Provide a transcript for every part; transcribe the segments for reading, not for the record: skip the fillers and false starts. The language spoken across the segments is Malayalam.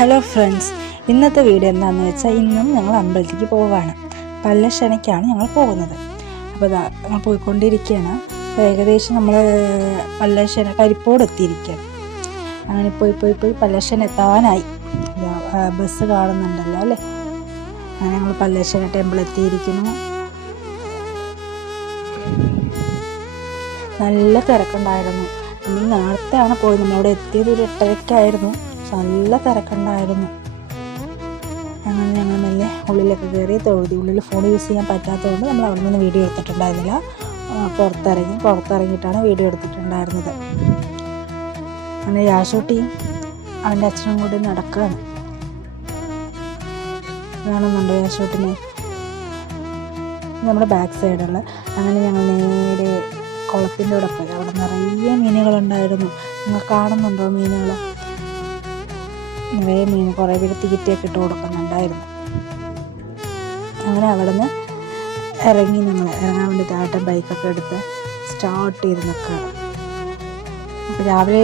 ഹലോ ഫ്രണ്ട്സ്, ഇന്നത്തെ വീഡിയോ എന്താണെന്ന് വെച്ചാൽ ഇന്നും ഞങ്ങൾ അമ്പലത്തിലേക്ക് പോവുകയാണ്. പല്ലശ്ശനയ്ക്കാണ് ഞങ്ങൾ പോകുന്നത്. അപ്പോൾ ഞങ്ങൾ പോയിക്കൊണ്ടിരിക്കുകയാണ്. അപ്പോൾ ഏകദേശം നമ്മൾ പല്ലശ്ശന കരിപ്പോട് എത്തിയിരിക്കുകയാണ്. അങ്ങനെ പോയി പല്ലശ്ശന എത്താനായി. ബസ് കാണുന്നുണ്ടല്ലോ അല്ലേ. അങ്ങനെ ഞങ്ങൾ പല്ലശ്ശന ടെമ്പിൾ എത്തിയിരിക്കുന്നു. നല്ല തിരക്കുണ്ടായിരുന്നു. നമ്മൾ നേരത്തെയാണ് പോയത്. നമ്മളവിടെ എത്തിയത് ഒരു 8:30-ക്കായിരുന്നു. നല്ല തിരക്കുണ്ടായിരുന്നു. അങ്ങനെ ഞങ്ങൾ മെല്ലെ ഉള്ളിലൊക്കെ കയറി തൊഴുതി. ഉള്ളിൽ ഫോൺ യൂസ് ചെയ്യാൻ പറ്റാത്തതുകൊണ്ട് നമ്മൾ അവിടെ നിന്ന് വീഡിയോ എടുത്തിട്ടുണ്ടായിരുന്നില്ല. പുറത്തിറങ്ങിയിട്ടാണ് വീഡിയോ എടുത്തിട്ടുണ്ടായിരുന്നത്. അങ്ങനെ യാശോട്ടിയും അവൻ്റെ അച്ഛനും കൂടി നടക്കുകയാണ്. കാണുന്നുണ്ടോ യാശോട്ടിനെ? നമ്മുടെ ബാക്ക് സൈഡുള്ള. അങ്ങനെ ഞങ്ങൾ നേരെ കുളത്തിൻ്റെ അവിടെ പോയി. അവിടെ നിറയെ മീനുകളുണ്ടായിരുന്നു. നിങ്ങൾ കാണുന്നുണ്ടോ മീനുകൾ? നിറയെ മീൻ, കുറേ പേര് തീറ്റയൊക്കെ ഇട്ട് കൊടുക്കുന്നുണ്ടായിരുന്നു. അങ്ങനെ അവിടെ നിന്ന് ഇറങ്ങാൻ വേണ്ടിയിട്ടായിട്ട് ബൈക്കൊക്കെ എടുത്ത് സ്റ്റാർട്ട് ചെയ്ത് നിൽക്കുകയാണ്. അപ്പോൾ രാവിലെ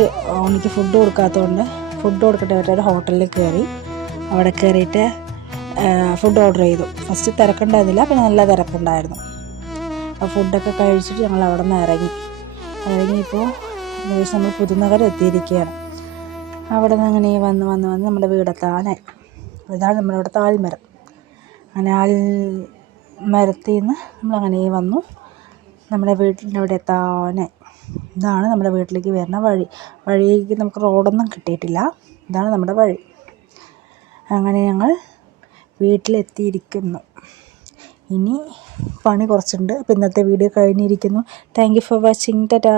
എനിക്ക് ഫുഡ് കൊടുക്കാത്തതുകൊണ്ട് ഫുഡ് കൊടുക്കട്ടെ ഒരു ഹോട്ടലിൽ കയറി. അവിടെ കയറിയിട്ട് ഫുഡ് ഓർഡർ ചെയ്തു. ഫസ്റ്റ് തിരക്കുണ്ടായിരുന്നില്ല, പിന്നെ നല്ല തിരക്കുണ്ടായിരുന്നു. അപ്പോൾ ഫുഡൊക്കെ കഴിച്ചിട്ട് ഞങ്ങൾ അവിടെ നിന്ന് ഇറങ്ങിയപ്പോൾ ഏകദേശം നമ്മൾ പുതുനഗരം എത്തിയിരിക്കുകയാണ്. അവിടെ നിന്ന് അങ്ങനെ വന്ന് നമ്മുടെ വീടെത്താനായി. ഇതാണ് നമ്മുടെ ഇവിടെ ആൽമരം. അങ്ങനെ ആൽമരത്തിൽ നിന്ന് നമ്മളങ്ങനെ വന്നു നമ്മുടെ വീട്ടിൻ്റെ അവിടെ എത്താനായി. ഇതാണ് നമ്മുടെ വീട്ടിലേക്ക് വരുന്ന വഴിക്ക് നമുക്ക് റോഡൊന്നും കിട്ടിയിട്ടില്ല. ഇതാണ് നമ്മുടെ വഴി. അങ്ങനെ ഞങ്ങൾ വീട്ടിലെത്തിയിരിക്കുന്നു. ഇനി പണി കുറച്ചുണ്ട്. അപ്പോൾ ഇന്നത്തെ വീഡിയോ കഴിഞ്ഞിരിക്കുന്നു. Thank you for watching. Tata.